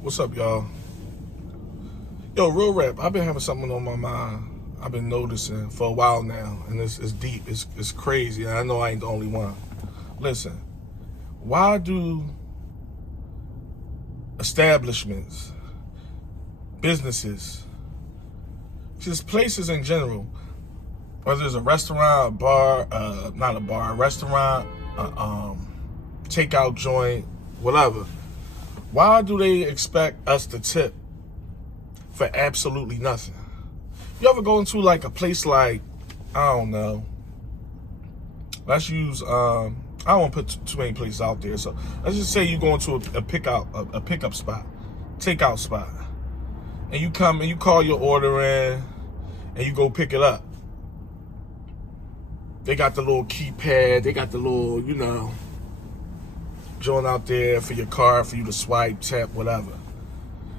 What's up, y'all? Yo, real rap. I've been having something on my mind. I've been noticing for a while now, and it's deep. It's crazy. And I know I ain't the only one. Listen, why do establishments, businesses, just places in general, whether it's a restaurant, a bar, not a bar, a restaurant, takeout joint, whatever, why do they expect us to tip for absolutely nothing? You ever go into like a place like, I don't know, let's use, I don't want to put too many places out there. So let's just say you go into a pickup spot, takeout spot, and you come and you call your order in and you go pick it up. They got the little keypad, they got the little, joint out there for your card, for you to swipe, tap, whatever.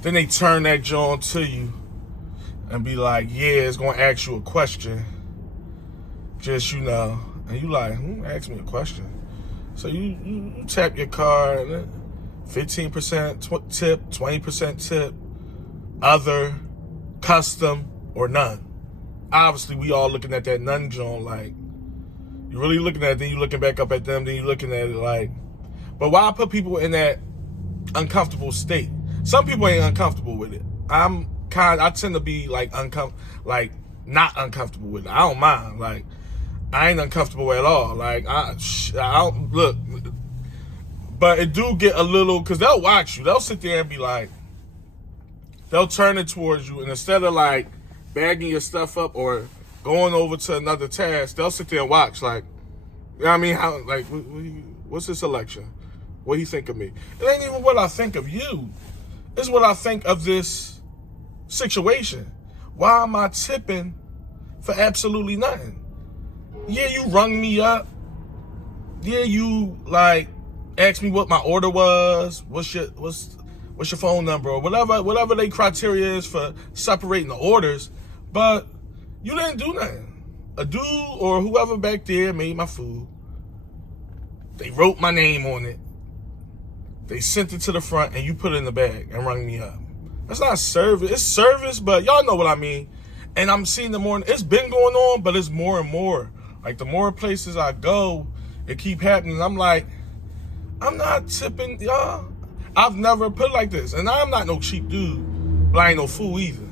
Then they turn that joint to you and be like, yeah, it's going to ask you a question. Just, and you like, who asked me a question? So you tap your card, 15% tip, 20% tip, other, custom, or none. Obviously, we all looking at that none joint like, you're really looking at it, then you're looking back up at them, then you're looking at it like, but why put people in that uncomfortable state? Some people ain't uncomfortable with it. I tend to be like not uncomfortable with it. I don't mind. Like, I ain't uncomfortable at all. Like, I don't look, but it do get a little, cause they'll watch you. They'll sit there and be like, they'll turn it towards you, and instead of like bagging your stuff up or going over to another task, they'll sit there and watch. Like, you know what I mean? How, like, what's this selection? What do you think of me? It ain't even what I think of you. It's what I think of this situation. Why am I tipping for absolutely nothing? Yeah, you rung me up. Yeah, you like asked me what my order was. What's your phone number or whatever they criteria is for separating the orders. But you didn't do nothing. A dude or whoever back there made my food. They wrote my name on it. They sent it to the front and you put it in the bag and rung me up. That's not service. It's service, but y'all know what I mean. And I'm seeing it's been going on, but it's more and more. Like, the more places I go, it keep happening. I'm like, I'm not tipping, y'all. I've never put it like this. And I'm not no cheap dude, but I ain't no fool either.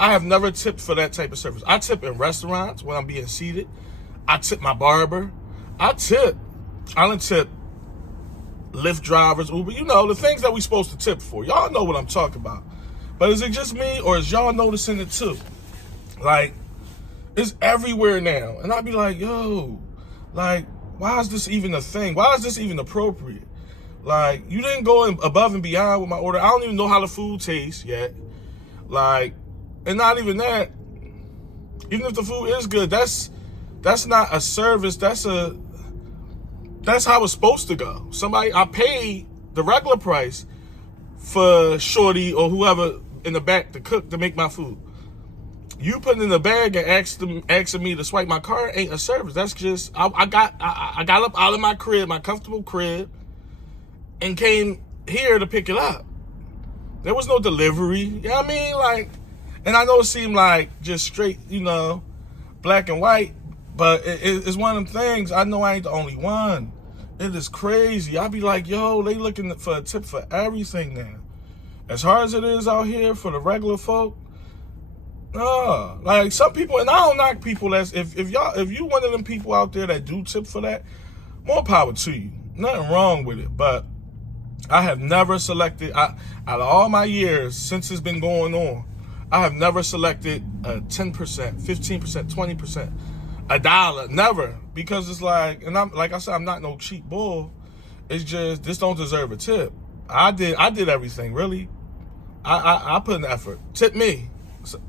I have never tipped for that type of service. I tip in restaurants when I'm being seated. I tip my barber. I don't tip Lyft drivers, Uber, the things that we supposed to tip for. Y'all know what I'm talking about. But is it just me, or is y'all noticing it too? Like, it's everywhere now. And I'd be like, yo, like, why is this even a thing? Why is this even appropriate? Like, you didn't go above and beyond with my order. I don't even know how the food tastes yet. Like, and not even that. Even if the food is good, that's not a service. That's how it's supposed to go. I paid the regular price for Shorty or whoever in the back to cook, to make my food. You putting in the bag and asking me to swipe my card ain't a service. That's just, I got up out of my crib, my comfortable crib, and came here to pick it up. There was no delivery. You know what I mean? Like, and I know it seemed like just straight, black and white, but it's one of them things. I know I ain't the only one. It is crazy. I be like, yo, they looking for a tip for everything now. As hard as it is out here for the regular folk, like some people, and I don't knock people if you one of them people out there that do tip for that, more power to you. Nothing wrong with it. But I have never selected, out of all my years since it's been going on, I have never selected a 10%, 15%, 20%, $1, never. Because it's like, and I'm like I said, I'm not no cheap bull. It's just, this don't deserve a tip. I did everything, really. I put in the effort. Tip me. So,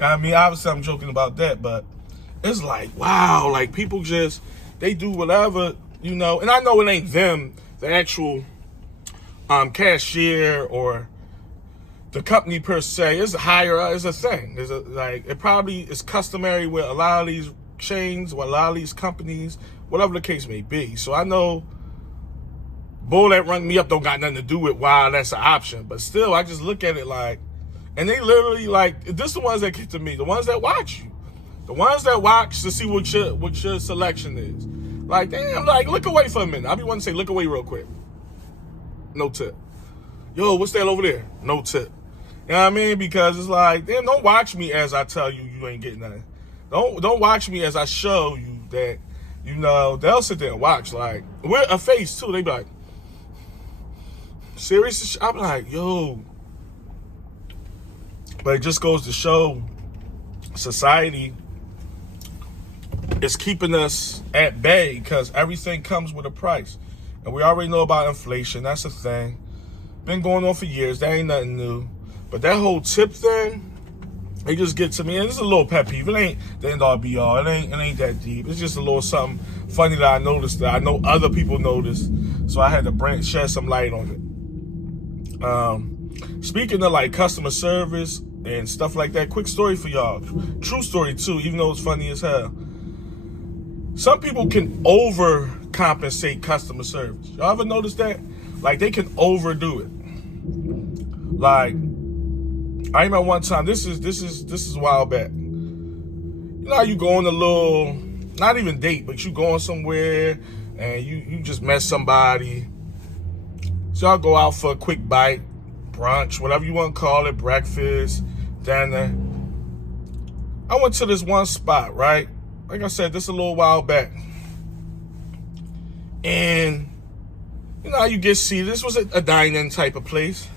I mean, obviously I'm joking about that, but it's like, wow, like people just, they do whatever, and I know it ain't them, the actual cashier or the company per se. It's a thing. It probably is customary with a lot of these chains or a lot of these companies, whatever the case may be. So I know bull that rung me up don't got nothing to do with why that's an option. But still, I just look at it like, and they literally like, this the ones that get to me, the ones that watch you. The ones that watch to see what your selection is. Like, damn, like, look away for a minute. I be wanting to say, look away real quick. No tip. Yo, what's that over there? No tip. You know what I mean? Because it's like, damn, don't watch me as I tell you you ain't getting nothing. Don't watch me as I show you that, you know, they'll sit there and watch. Like, we're a face, too. They be like, serious? I'm like, yo. But it just goes to show society is keeping us at bay because everything comes with a price. And we already know about inflation. That's a thing. Been going on for years. That ain't nothing new. But that whole tip thing, it just gets to me. And it's a little pet peeve. It ain't the end all be all. It ain't that deep. It's just a little something funny that I noticed that I know other people noticed. So I had to shed some light on it. Speaking of like customer service and stuff like that, quick story for y'all. True story too, even though it's funny as hell. Some people can overcompensate customer service. Y'all ever notice that? Like, they can overdo it. Like, I remember one time, this is a while back. You know how you go on a little, not even date, but you going somewhere and you just met somebody. So y'all go out for a quick bite, brunch, whatever you want to call it, breakfast, dinner. I went to this one spot, right? Like I said, this a little while back. And you know how you get seated. This was a dine-in type of place.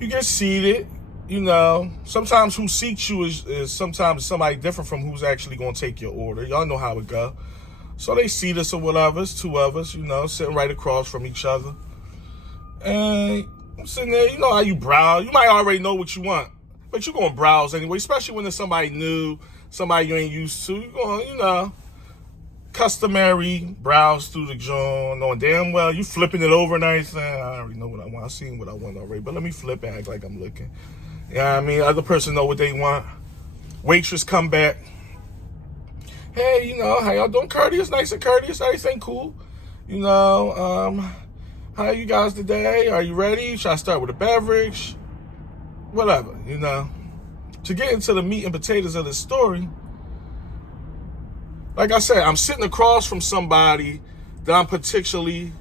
You get seated, you know. Sometimes who seats you is sometimes somebody different from who's actually going to take your order. Y'all know how it go. So they seat us or whatever. It's two of us, you know, sitting right across from each other. And I'm sitting there, you know how you browse. You might already know what you want. But you're going to browse anyway, especially when there's somebody new, somebody you ain't used to. You're going, you know, customary browse through the joint, knowing damn well you flipping it over and everything. I already know what I want. I seen what I want already, but let me flip and act like I'm looking. You know what I mean? Other person know what they want. Waitress come back. Hey, you know, how y'all doing? Courteous, nice and courteous. Everything cool. You know, how you guys today? Are you ready? Should I start with a beverage? Whatever, you know. To get into the meat and potatoes of the story, like I said, I'm sitting across from somebody that I'm particularly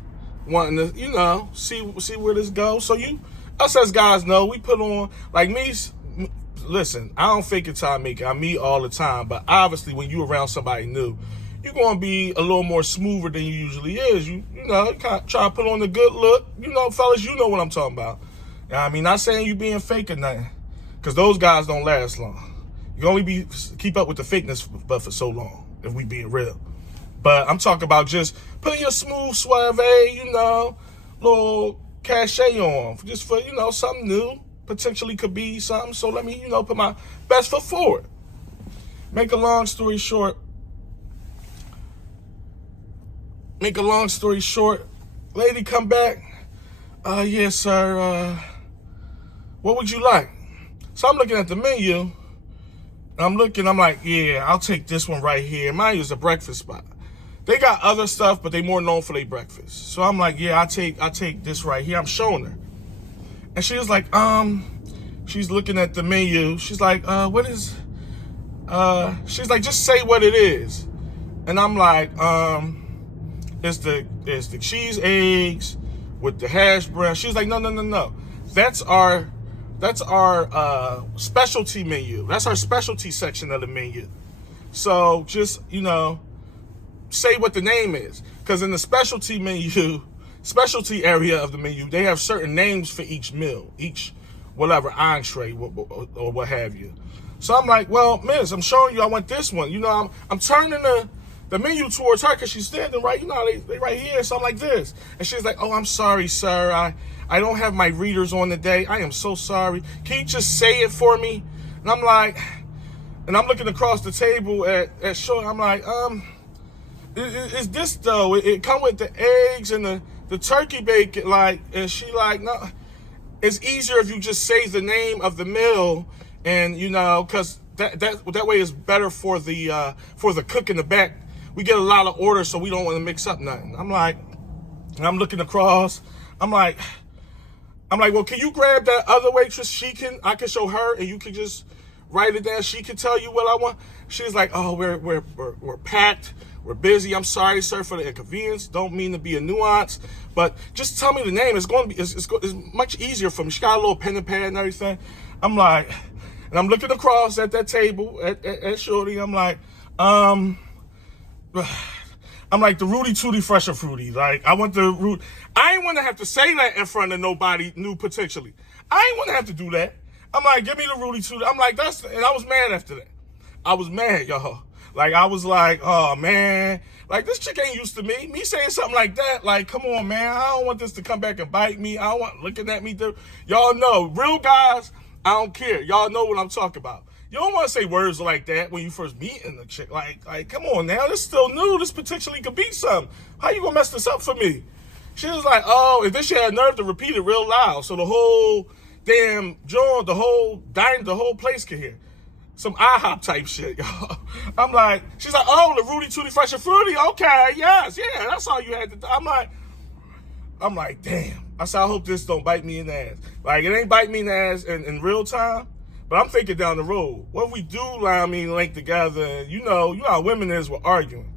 wanting to, you know, see where this goes. So us as guys know, we put on, like me, listen, I don't fake it till I make it. I meet all the time. But obviously, when you around somebody new, you're going to be a little more smoother than you usually is. You know, you kind of try to put on a good look. You know, fellas, you know what I'm talking about. You know what I mean? Not saying you being fake or nothing. Because those guys don't last long. You can only keep up with the fakeness but for so long, if we being real. But I'm talking about just putting your smooth suave, you know, little cachet on. Just for, you know, something new. Potentially could be something. So let me, you know, put my best foot forward. Make a long story short. Lady come back. Yes, sir. What would you like? So I'm looking at the menu. I'm like, yeah, I'll take this one right here. Mine is a breakfast spot. They got other stuff, but they more known for their breakfast. So I'm like, yeah, I take this right here. I'm showing her. And she was like, she's looking at the menu. She's like, what is, she's like, just say what it is. And I'm like, it's the cheese eggs with the hash brown. She's like, no. That's our specialty menu. That's our specialty section of the menu. So just, you know, say what the name is. Because in the specialty area of the menu, they have certain names for each meal, each whatever entree or what have you. So I'm like, well, miss, I'm showing you I want this one. You know, I'm turning the menu towards her because she's standing right, you know, they right here. So I'm like this. And she's like, oh, I'm sorry, sir. I don't have my readers on today. I am so sorry. Can you just say it for me? And I'm like, and I'm looking across the table at Short. I'm like, is this though? It come with the eggs and the turkey bacon, like, and she like, no, it's easier if you just say the name of the meal, and you know, cause that way is better for the cook in the back. We get a lot of orders, so we don't want to mix up nothing. I'm like, And I'm looking across. I'm like, well, can you grab that other waitress? I can show her, and you can just write it down. She can tell you what I want. She's like, oh, we're packed. We're busy. I'm sorry, sir, for the inconvenience. Don't mean to be a nuance, but just tell me the name. It's going to be, it's much easier for me. She got a little pen and pad and everything. I'm like, and I'm looking across at that table at Shorty. I'm like, the Rudy Tooty Fresh and Fruity. Like, I want the root. I ain't want to have to say that in front of nobody new potentially. I ain't want to have to do that. I'm like, give me the Rudy Tooty. I'm like, and I was mad after that. I was mad, y'all. Like, I was like, oh, man. Like, this chick ain't used to me. Me saying something like that, like, come on, man. I don't want this to come back and bite me. I don't want looking at me. Y'all know, real guys, I don't care. Y'all know what I'm talking about. You don't want to say words like that when you first meeting the chick. Like, come on now. This is still new. This potentially could be something. How you going to mess this up for me? She was like, oh, and then she had nerve to repeat it real loud. So the whole damn joint, the whole diner, the whole place could hear. Some IHOP type shit, y'all. I'm like, she's like, oh, the Rudy Tooty Fresh and Fruity. Okay, yes, yeah, that's all you had to do. I'm like, damn. I said, I hope this don't bite me in the ass. Like, it ain't bite me in the ass in real time, but I'm thinking down the road. What if we do, link together, and you know how women is with arguing.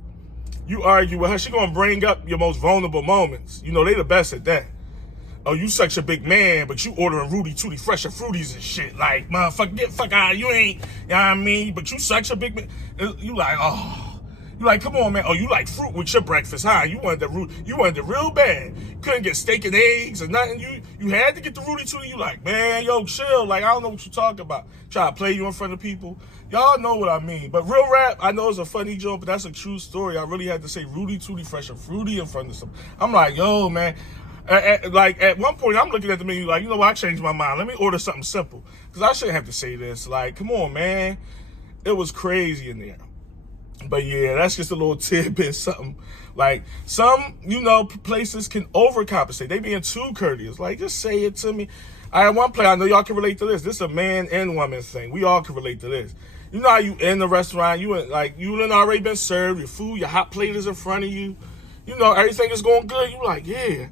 You argue with her, she gonna bring up your most vulnerable moments. You know, they the best at that. Oh, you such a big man, but you ordering Rudy Tooty Fresh and Fruities and shit. Like, motherfucker, get the fuck out. You ain't, you know what I mean? But you such a big man. You like, oh. You like, come on, man. Oh, you like fruit with your breakfast, huh? You wanted it real bad. You couldn't get steak and eggs or nothing. You had to get the Rudy Tooty. You like, man, yo, chill. Like, I don't know what you talking about. Try to play you in front of people. Y'all know what I mean. But real rap, I know it's a funny joke, but that's a true story. I really had to say Rudy Tooty Fresh and Fruity in front of some. I'm like, yo, man. At one point, I'm looking at the menu like, you know what, I changed my mind. Let me order something simple. Because I shouldn't have to say this. Like, come on, man. It was crazy in there. But yeah, that's just a little tidbit, something. Like, some, places can overcompensate. They being too courteous. Like, just say it to me. I one play, I know y'all can relate to this. This is a man and woman thing. We all can relate to this. You know how you in the restaurant, you done already been served, your food, your hot plate is in front of you. You know, everything is going good. You like, yeah.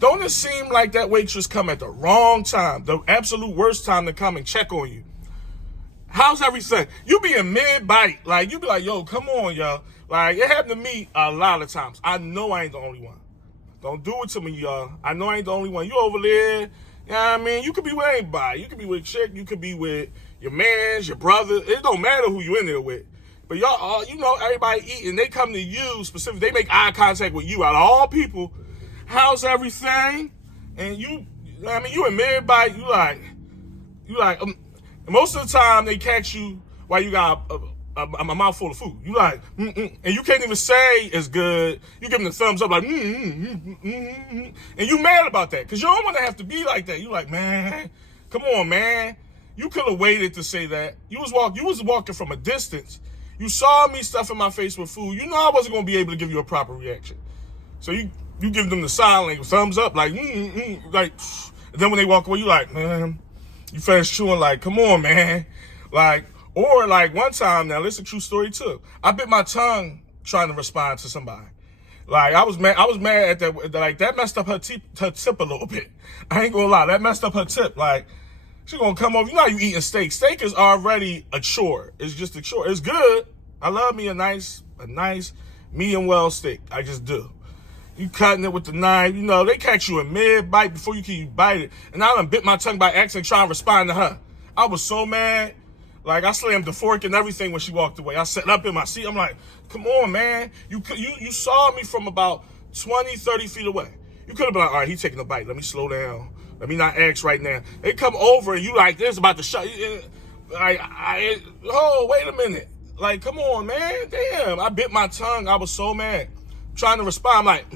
Don't it seem like that waitress come at the wrong time, the absolute worst time to come and check on you? How's everything? You be in mid-bite. Like, you be like, yo, come on, y'all. Like, it happened to me a lot of times. I know I ain't the only one. Don't do it to me, y'all. I know I ain't the only one. You over there, you know what I mean? You could be with anybody. You could be with a chick. You could be with your mans, your brother. It don't matter who you in there with. But y'all, everybody eating. They come to you specifically. They make eye contact with you out of all people. How's everything? And you in mid-bite, you like, most of the time they catch you while you got a mouthful of food. You like, and you can't even say it's good. You give them the thumbs up like, and you mad about that because you don't want to have to be like that. You like, man, come on, man. You could have waited to say that. You was walking from a distance. You saw me stuffing my face with food. You know I wasn't gonna be able to give you a proper reaction. So you give them the silent thumbs up, like, like, and then when they walk away, you like, man, you finish chewing, like, come on, man. Like, or like one time, now, this is a true story too. I bit my tongue trying to respond to somebody. Like, I was mad at that, like, that messed up her tip a little bit. I ain't gonna lie, that messed up her tip. Like, she gonna come over, you know how you eating steak. Steak is already a chore. It's just a chore. It's good. I love me a nice medium well steak. I just do. You cutting it with the knife, they catch you in mid-bite before you can bite it. And I done bit my tongue by accident trying to respond to her. I was so mad. Like, I slammed the fork and everything when she walked away. I sat up in my seat. I'm like, come on, man. You saw me from about 20, 30 feet away. You could have been like, all right, he's taking a bite. Let me slow down. Let me not ask right now. They come over and you like this, about to shut. Oh, wait a minute. Like, come on, man. Damn. I bit my tongue. I was so mad. Trying to respond, I'm like,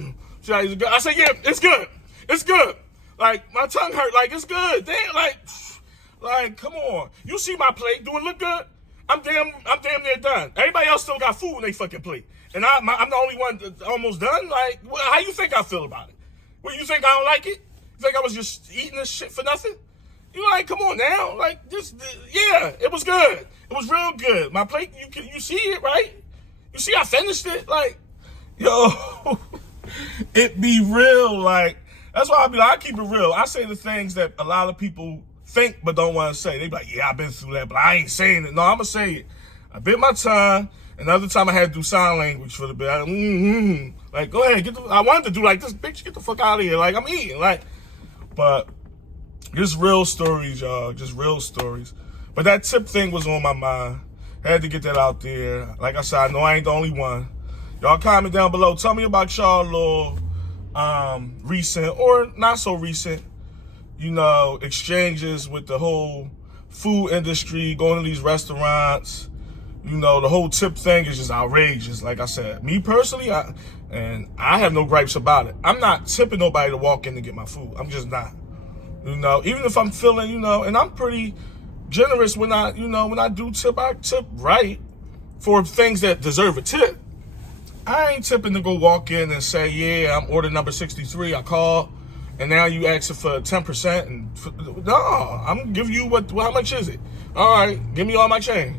I said, yeah, it's good. It's good. Like, my tongue hurt. Like, it's good. Damn, like, come on. You see my plate? Do it look good? I'm damn near done. Everybody else still got food in their fucking plate. And I'm the only one that's almost done? Like, how you think I feel about it? Well, you think I don't like it? You think I was just eating this shit for nothing? You like, come on now. Like, yeah, it was good. It was real good. My plate, you see it, right? You see I finished it? Like, yo, it be real. Like, that's why I keep it real. I say the things that a lot of people think but don't want to say. They be like, yeah, I've been through that, but I ain't saying it. No, I'm going to say it. I bit my tongue. Another time I had to do sign language for the bit. Like, go ahead, I wanted to do like this, bitch, get the fuck out of here. Like, I'm eating. Like, but just real stories, y'all. Just real stories. But that tip thing was on my mind. I had to get that out there. Like I said, I know I ain't the only one. Y'all comment down below. Tell me about y'all little recent or not so recent, exchanges with the whole food industry, going to these restaurants. The whole tip thing is just outrageous. Like I said, me personally, I have no gripes about it. I'm not tipping nobody to walk in to get my food. I'm just not. Even if I'm feeling, and I'm pretty generous when I do tip, I tip right for things that deserve a tip. I ain't tipping to go walk in and say, yeah, I'm order number 63. I called, and now you asking for 10%. No, I'm gonna give you how much is it? All right, give me all my change.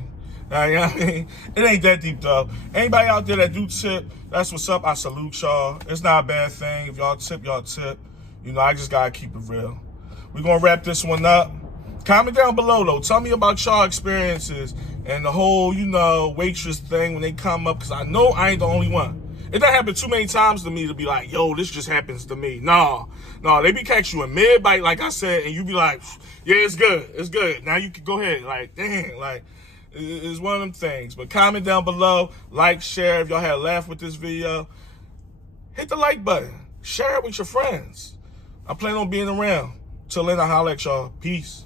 It ain't that deep though. Anybody out there that do tip, that's what's up. I salute y'all. It's not a bad thing. If y'all tip, y'all tip. I just gotta keep it real. We're gonna wrap this one up. Comment down below though. Tell me about y'all experiences and the whole, waitress thing when they come up, because I know I ain't the only one. It done happened too many times to me to be like, yo, this just happens to me. No, they be catch you in mid-bite, like I said, and you be like, yeah, it's good. Now you can go ahead. Like, dang, like, it's one of them things. But comment down below, like, share. If y'all had a laugh with this video, hit the like button. Share it with your friends. I plan on being around. Till then, I'll holler at y'all. Peace.